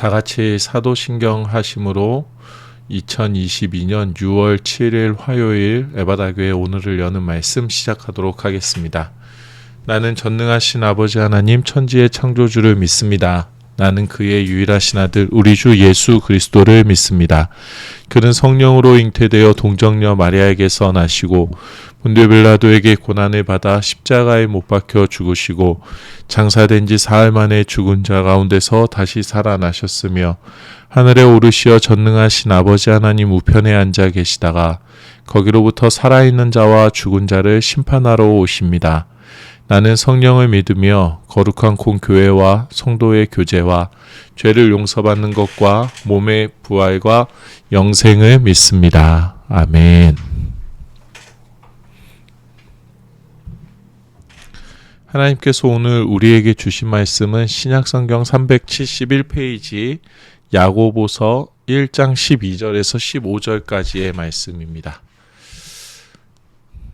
다같이 사도신경 하심으로 2022년 6월 7일 화요일 에바다교회 오늘을 여는 말씀 시작하도록 하겠습니다. 나는 전능하신 아버지 하나님 천지의 창조주를 믿습니다. 나는 그의 유일하신 아들 우리 주 예수 그리스도를 믿습니다. 그는 성령으로 잉태되어 동정녀 마리아에게서 나시고 본디오 빌라도에게 고난을 받아 십자가에 못 박혀 죽으시고 장사된 지 사흘 만에 죽은 자 가운데서 다시 살아나셨으며 하늘에 오르시어 전능하신 아버지 하나님 우편에 앉아 계시다가 거기로부터 살아있는 자와 죽은 자를 심판하러 오십니다. 나는 성령을 믿으며 거룩한 공교회와 성도의 교제와 죄를 용서받는 것과 몸의 부활과 영생을 믿습니다. 아멘. 하나님께서 오늘 우리에게 주신 말씀은 신약성경 371페이지 야고보서 1장 12절에서 15절까지의 말씀입니다.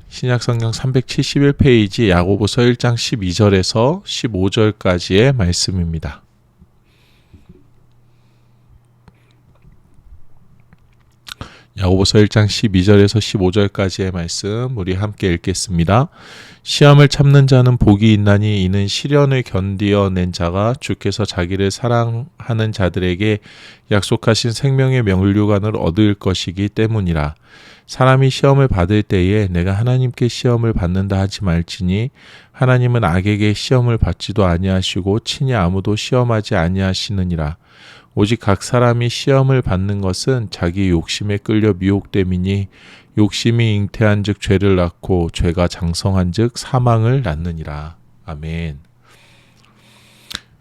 신약성경 371페이지 야고보서 1장 12절에서 15절까지의 말씀입니다. 야고보서 1장 12절에서 15절까지의 말씀 우리 함께 읽겠습니다. 시험을 참는 자는 복이 있나니 이는 시련을 견디어낸 자가 주께서 자기를 사랑하는 자들에게 약속하신 생명의 면류관을 얻을 것이기 때문이라. 사람이 시험을 받을 때에 내가 하나님께 시험을 받는다 하지 말지니 하나님은 악에게 시험을 받지도 아니하시고 친히 아무도 시험하지 아니하시느니라. 오직 각 사람이 시험을 받는 것은 자기 욕심에 끌려 미혹됨이니 욕심이 잉태한 즉 죄를 낳고 죄가 장성한 즉 사망을 낳느니라. 아멘.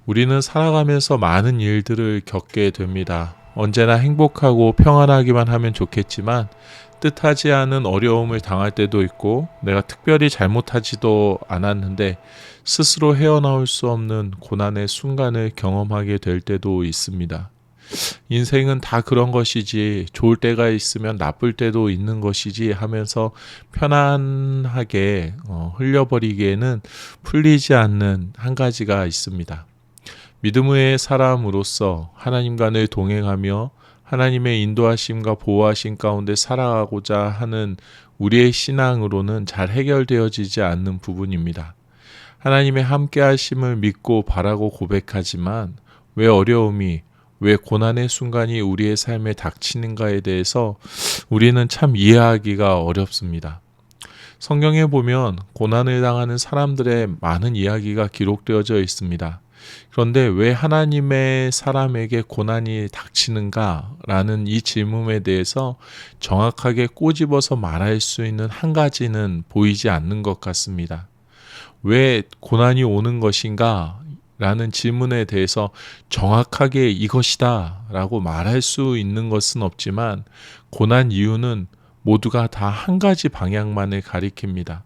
우리는 살아가면서 많은 일들을 겪게 됩니다. 언제나 행복하고 평안하기만 하면 좋겠지만 뜻하지 않은 어려움을 당할 때도 있고 내가 특별히 잘못하지도 않았는데 스스로 헤어나올 수 없는 고난의 순간을 경험하게 될 때도 있습니다. 인생은 다 그런 것이지 좋을 때가 있으면 나쁠 때도 있는 것이지 하면서 편안하게 흘려버리기에는 풀리지 않는 한 가지가 있습니다. 믿음의 사람으로서 하나님과 늘 동행하며 하나님의 인도하심과 보호하심 가운데 살아가고자 하는 우리의 신앙으로는 잘 해결되어지지 않는 부분입니다. 하나님의 함께하심을 믿고 바라고 고백하지만 왜 어려움이, 왜 고난의 순간이 우리의 삶에 닥치는가에 대해서 우리는 참 이해하기가 어렵습니다. 성경에 보면 고난을 당하는 사람들의 많은 이야기가 기록되어져 있습니다. 그런데 왜 하나님의 사람에게 고난이 닥치는가라는 이 질문에 대해서 정확하게 꼬집어서 말할 수 있는 한 가지는 보이지 않는 것 같습니다. 왜 고난이 오는 것인가? 라는 질문에 대해서 정확하게 이것이다 라고 말할 수 있는 것은 없지만 고난 이유는 모두가 다 한 가지 방향만을 가리킵니다.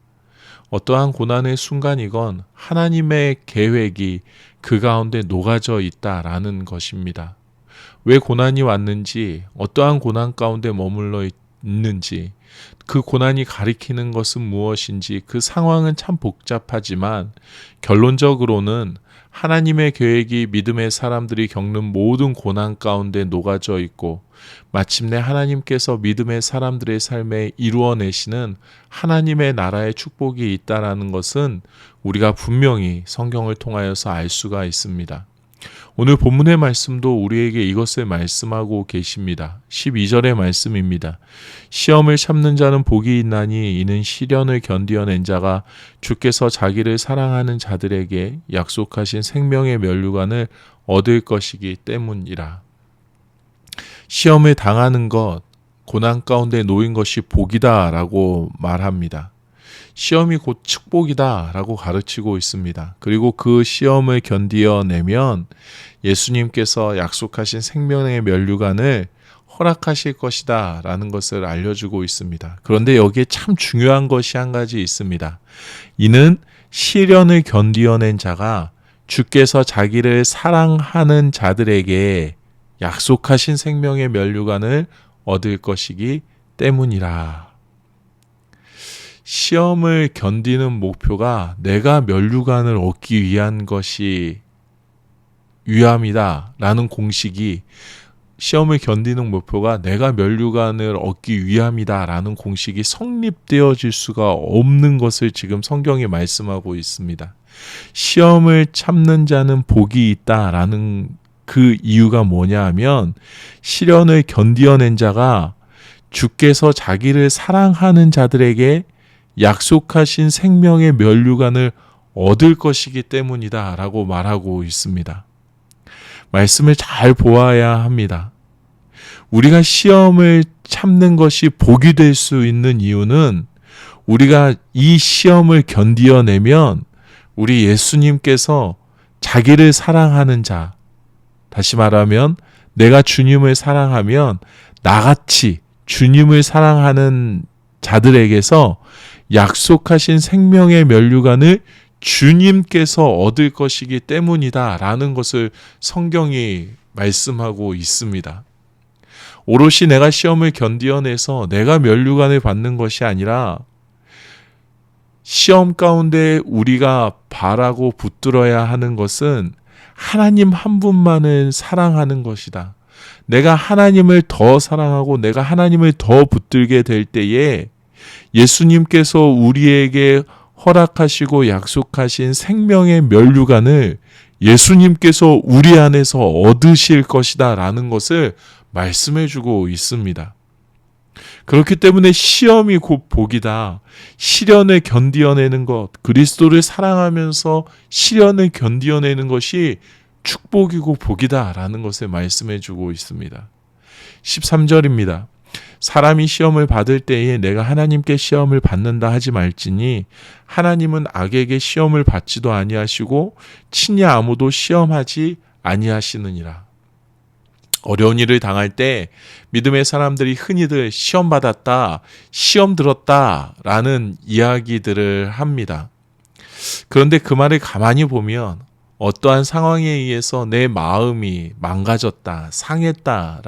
어떠한 고난의 순간이건 하나님의 계획이 그 가운데 녹아져 있다라는 것입니다. 왜 고난이 왔는지, 어떠한 고난 가운데 머물러 있는지, 그 고난이 가리키는 것은 무엇인지 그 상황은 참 복잡하지만 결론적으로는 하나님의 계획이 믿음의 사람들이 겪는 모든 고난 가운데 녹아져 있고 마침내 하나님께서 믿음의 사람들의 삶에 이루어내시는 하나님의 나라의 축복이 있다는 것은 우리가 분명히 성경을 통하여서 알 수가 있습니다. 오늘 본문의 말씀도 우리에게 이것을 말씀하고 계십니다. 12절의 말씀입니다. 시험을 참는 자는 복이 있나니 이는 시련을 견디어낸 자가 주께서 자기를 사랑하는 자들에게 약속하신 생명의 면류관을 얻을 것이기 때문이라. 시험을 당하는 것, 고난 가운데 놓인 것이 복이다 라고 말합니다. 시험이 곧 축복이다 라고 가르치고 있습니다. 그리고 그 시험을 견디어내면 예수님께서 약속하신 생명의 면류관을 허락하실 것이다 라는 것을 알려주고 있습니다. 그런데 여기에 참 중요한 것이 한 가지 있습니다. 이는 시련을 견디어낸 자가 주께서 자기를 사랑하는 자들에게 약속하신 생명의 면류관을 얻을 것이기 때문이라. 시험을 견디는 목표가 내가 면류관을 얻기 위한 것이 위함이다 라는 공식이, 시험을 견디는 목표가 내가 면류관을 얻기 위함이다 라는 공식이 성립되어질 수가 없는 것을 지금 성경이 말씀하고 있습니다. 시험을 참는 자는 복이 있다 라는 그 이유가 뭐냐 하면, 시련을 견디어낸 자가 주께서 자기를 사랑하는 자들에게 약속하신 생명의 면류관을 얻을 것이기 때문이다 라고 말하고 있습니다. 말씀을 잘 보아야 합니다. 우리가 시험을 참는 것이 복이 될 수 있는 이유는, 우리가 이 시험을 견디어내면 우리 예수님께서 자기를 사랑하는 자, 다시 말하면 내가 주님을 사랑하면 나같이 주님을 사랑하는 자들에게서 약속하신 생명의 면류관을 주님께서 얻을 것이기 때문이다 라는 것을 성경이 말씀하고 있습니다. 오롯이 내가 시험을 견디어내서 내가 면류관을 받는 것이 아니라, 시험 가운데 우리가 바라고 붙들어야 하는 것은 하나님 한 분만을 사랑하는 것이다. 내가 하나님을 더 사랑하고 내가 하나님을 더 붙들게 될 때에 예수님께서 우리에게 허락하시고 약속하신 생명의 면류관을 예수님께서 우리 안에서 얻으실 것이다 라는 것을 말씀해 주고 있습니다. 그렇기 때문에 시험이 곧 복이다. 시련을 견디어내는 것, 그리스도를 사랑하면서 시련을 견디어내는 것이 축복이고 복이다 라는 것을 말씀해 주고 있습니다. 13절입니다. 사람이 시험을 받을 때에 내가 하나님께 시험을 받는다 하지 말지니, 하나님은 악에게 시험을 받지도 아니하시고 친히 아무도 시험하지 아니하시느니라. 어려운 일을 당할 때 믿음의 사람들이 흔히들 시험 받았다, 시험 들었다 라는 이야기들을 합니다. 그런데 그 말을 가만히 보면 어떠한 상황에 의해서 내 마음이 망가졌다, 상했다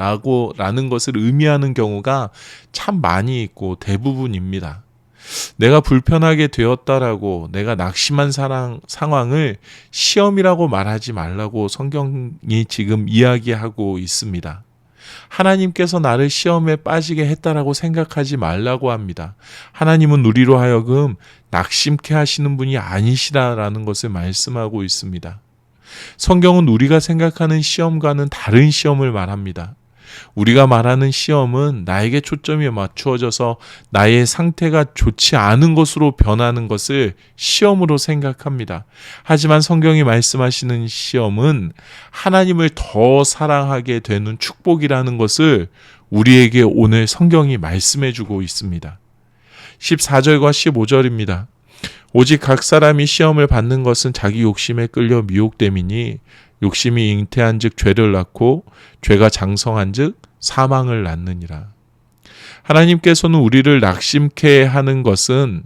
라는 것을 의미하는 경우가 참 많이 있고 대부분입니다. 내가 불편하게 되었다라고, 내가 낙심한 상황을 시험이라고 말하지 말라고 성경이 지금 이야기하고 있습니다. 하나님께서 나를 시험에 빠지게 했다라고 생각하지 말라고 합니다. 하나님은 우리로 하여금 낙심케 하시는 분이 아니시라라는 것을 말씀하고 있습니다. 성경은 우리가 생각하는 시험과는 다른 시험을 말합니다. 우리가 말하는 시험은 나에게 초점이 맞추어져서 나의 상태가 좋지 않은 것으로 변하는 것을 시험으로 생각합니다. 하지만 성경이 말씀하시는 시험은 하나님을 더 사랑하게 되는 축복이라는 것을 우리에게 오늘 성경이 말씀해 주고 있습니다. 14절과 15절입니다. 오직 각 사람이 시험을 받는 것은 자기 욕심에 끌려 미혹됨이니, 욕심이 잉태한 즉 죄를 낳고 죄가 장성한 즉 사망을 낳느니라. 하나님께서는 우리를 낙심케 하는 것은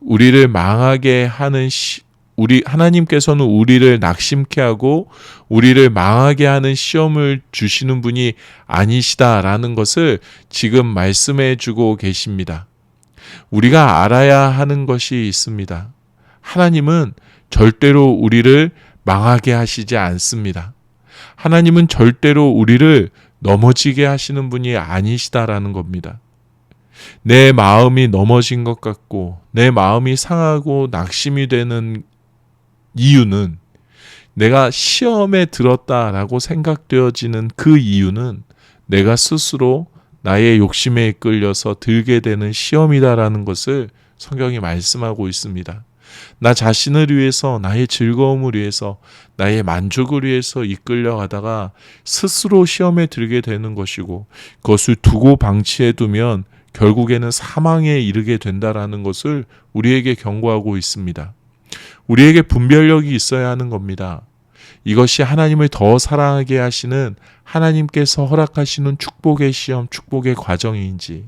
우리를 망하게 하는 하나님께서는 우리를 낙심케 하고 우리를 망하게 하는 시험을 주시는 분이 아니시다라는 것을 지금 말씀해 주고 계십니다. 우리가 알아야 하는 것이 있습니다. 하나님은 절대로 우리를 망하게 하시지 않습니다. 하나님은 절대로 우리를 넘어지게 하시는 분이 아니시다라는 겁니다. 내 마음이 넘어진 것 같고 내 마음이 상하고 낙심이 되는 이유는, 내가 시험에 들었다라고 생각되어지는 그 이유는 내가 스스로 나의 욕심에 이끌려서 들게 되는 시험이다라는 것을 성경이 말씀하고 있습니다. 나 자신을 위해서, 나의 즐거움을 위해서, 나의 만족을 위해서 이끌려가다가 스스로 시험에 들게 되는 것이고, 그것을 두고 방치해 두면 결국에는 사망에 이르게 된다라는 것을 우리에게 경고하고 있습니다. 우리에게 분별력이 있어야 하는 겁니다. 이것이 하나님을 더 사랑하게 하시는 하나님께서 허락하시는 축복의 시험, 축복의 과정인지,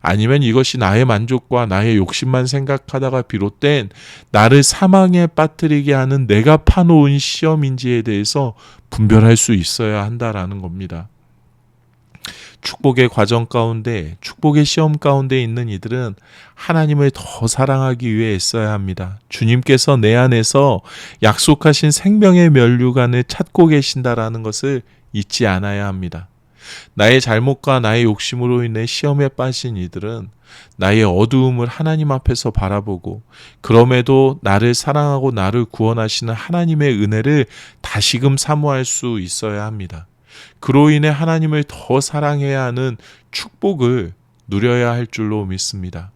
아니면 이것이 나의 만족과 나의 욕심만 생각하다가 비롯된 나를 사망에 빠뜨리게 하는 내가 파놓은 시험인지에 대해서 분별할 수 있어야 한다라는 겁니다. 축복의 과정 가운데, 축복의 시험 가운데 있는 이들은 하나님을 더 사랑하기 위해 애써야 합니다. 주님께서 내 안에서 약속하신 생명의 면류관을 찾고 계신다라는 것을 잊지 않아야 합니다. 나의 잘못과 나의 욕심으로 인해 시험에 빠진 이들은 나의 어두움을 하나님 앞에서 바라보고, 그럼에도 나를 사랑하고 나를 구원하시는 하나님의 은혜를 다시금 사모할 수 있어야 합니다. 그로 인해 하나님을 더 사랑해야 하는 축복을 누려야 할 줄로 믿습니다.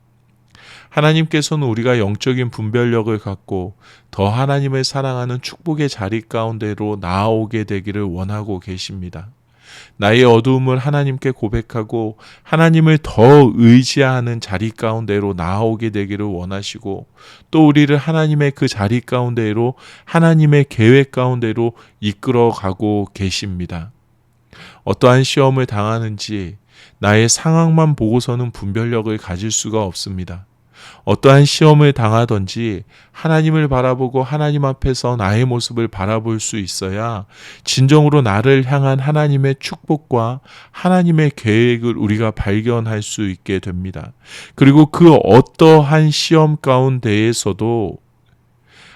하나님께서는 우리가 영적인 분별력을 갖고 더 하나님을 사랑하는 축복의 자리 가운데로 나아오게 되기를 원하고 계십니다. 나의 어두움을 하나님께 고백하고 하나님을 더 의지하는 자리 가운데로 나아오게 되기를 원하시고, 또 우리를 하나님의 그 자리 가운데로, 하나님의 계획 가운데로 이끌어가고 계십니다. 어떠한 시험을 당하는지 나의 상황만 보고서는 분별력을 가질 수가 없습니다. 어떠한 시험을 당하든지 하나님을 바라보고 하나님 앞에서 나의 모습을 바라볼 수 있어야 진정으로 나를 향한 하나님의 축복과 하나님의 계획을 우리가 발견할 수 있게 됩니다. 그리고 그 어떠한 시험 가운데에서도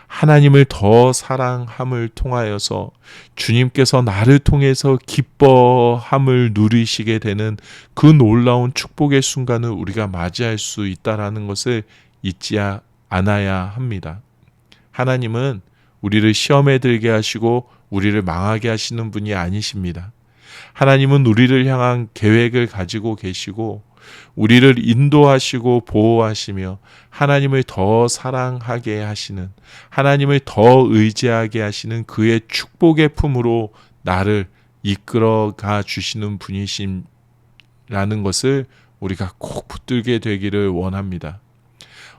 하나님을 더 사랑함을 통하여서 주님께서 나를 통해서 기뻐함을 누리시게 되는 그 놀라운 축복의 순간을 우리가 맞이할 수 있다는 것을 잊지 않아야 합니다. 하나님은 우리를 시험에 들게 하시고 우리를 망하게 하시는 분이 아니십니다. 하나님은 우리를 향한 계획을 가지고 계시고 우리를 인도하시고 보호하시며 하나님을 더 사랑하게 하시는, 하나님을 더 의지하게 하시는 그의 축복의 품으로 나를 이끌어가 주시는 분이심라는 것을 우리가 꼭 붙들게 되기를 원합니다.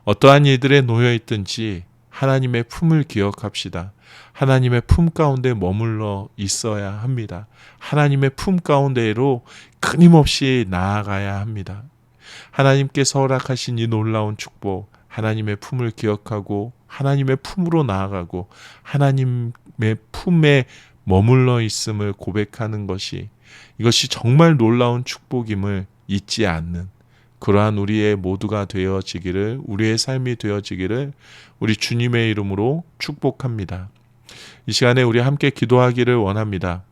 어떠한 일들에 놓여 있든지 하나님의 품을 기억합시다. 하나님의 품 가운데 머물러 있어야 합니다. 하나님의 품 가운데로 끊임없이 나아가야 합니다. 하나님께서 허락하신 이 놀라운 축복, 하나님의 품을 기억하고 하나님의 품으로 나아가고 하나님의 품에 머물러 있음을 고백하는 것이, 이것이 정말 놀라운 축복임을 잊지 않는 그러한 우리의 모두가 되어지기를, 우리의 삶이 되어지기를 우리 주님의 이름으로 축복합니다. 이 시간에 우리 함께 기도하기를 원합니다.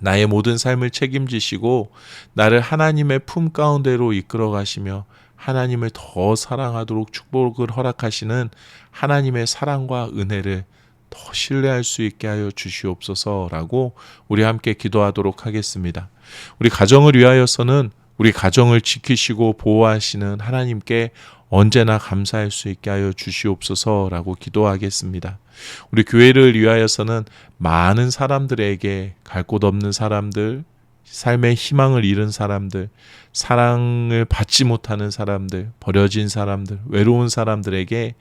나의 모든 삶을 책임지시고 나를 하나님의 품 가운데로 이끌어 가시며 하나님을 더 사랑하도록 축복을 허락하시는 하나님의 사랑과 은혜를 더 신뢰할 수 있게 하여 주시옵소서라고 우리 함께 기도하도록 하겠습니다. 우리 가정을 위하여서는 우리 가정을 지키시고 보호하시는 하나님께 언제나 감사할 수 있게 하여 주시옵소서라고 기도하겠습니다. 우리 교회를 위하여서는 많은 사람들에게, 갈 곳 없는 사람들, 삶의 희망을 잃은 사람들, 사랑을 받지 못하는 사람들, 버려진 사람들, 외로운 사람들에게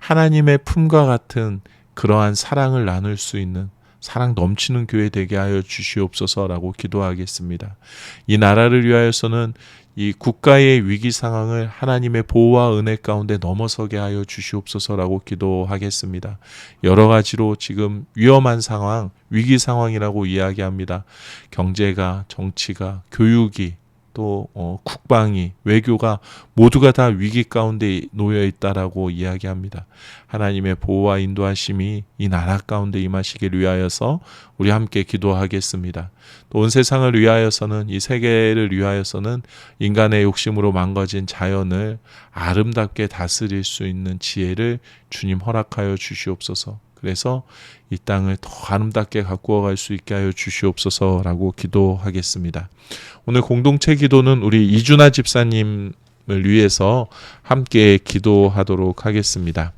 하나님의 품과 같은 그러한 사랑을 나눌 수 있는 사랑 넘치는 교회 되게 하여 주시옵소서라고 기도하겠습니다. 이 나라를 위하여서는 이 국가의 위기 상황을 하나님의 보호와 은혜 가운데 넘어서게 하여 주시옵소서라고 기도하겠습니다. 여러 가지로 지금 위험한 상황, 위기 상황이라고 이야기합니다. 경제가, 정치가, 교육이, 또 국방이, 외교가 모두가 다 위기 가운데 놓여 있다라고 이야기합니다. 하나님의 보호와 인도하심이 이 나라 가운데 임하시길 위하여서 우리 함께 기도하겠습니다. 또 온 세상을 위하여서는, 이 세계를 위하여서는 인간의 욕심으로 망가진 자연을 아름답게 다스릴 수 있는 지혜를 주님 허락하여 주시옵소서. 그래서 이 땅을 더 아름답게 가꾸어 갈 수 있게 하여 주시옵소서라고 기도하겠습니다. 오늘 공동체 기도는 우리 이준하 집사님을 위해서 함께 기도하도록 하겠습니다.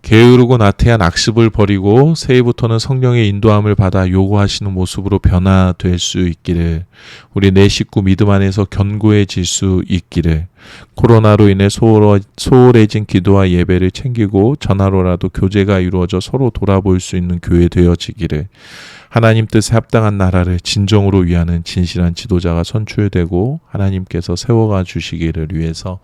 게으르고 나태한 악습을 버리고 새해부터는 성령의 인도함을 받아 요구하시는 모습으로 변화될 수 있기를, 우리 내 식구 믿음 안에서 견고해질 수 있기를, 코로나로 인해 소홀해진 기도와 예배를 챙기고 전화로라도 교제가 이루어져 서로 돌아볼 수 있는 교회 되어지기를, 하나님 뜻에 합당한 나라를 진정으로 위하는 진실한 지도자가 선출되고 하나님께서 세워가 주시기를 위해서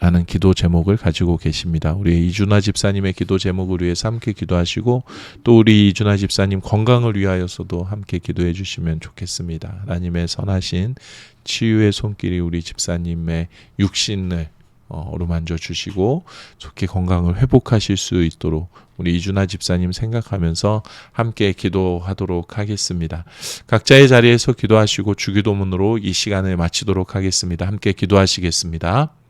라는 기도 제목을 가지고 계십니다. 우리 이준하 집사님의 기도 제목을 위해서 함께 기도하시고 또 우리 이준하 집사님 건강을 위하여서도 함께 기도해 주시면 좋겠습니다. 하나님의 선하신 치유의 손길이 우리 집사님의 육신을 어루만져 주시고 좋게 건강을 회복하실 수 있도록 우리 이준하 집사님 생각하면서 함께 기도하도록 하겠습니다. 각자의 자리에서 기도하시고 주기도문으로 이 시간을 마치도록 하겠습니다. 함께 기도하시겠습니다.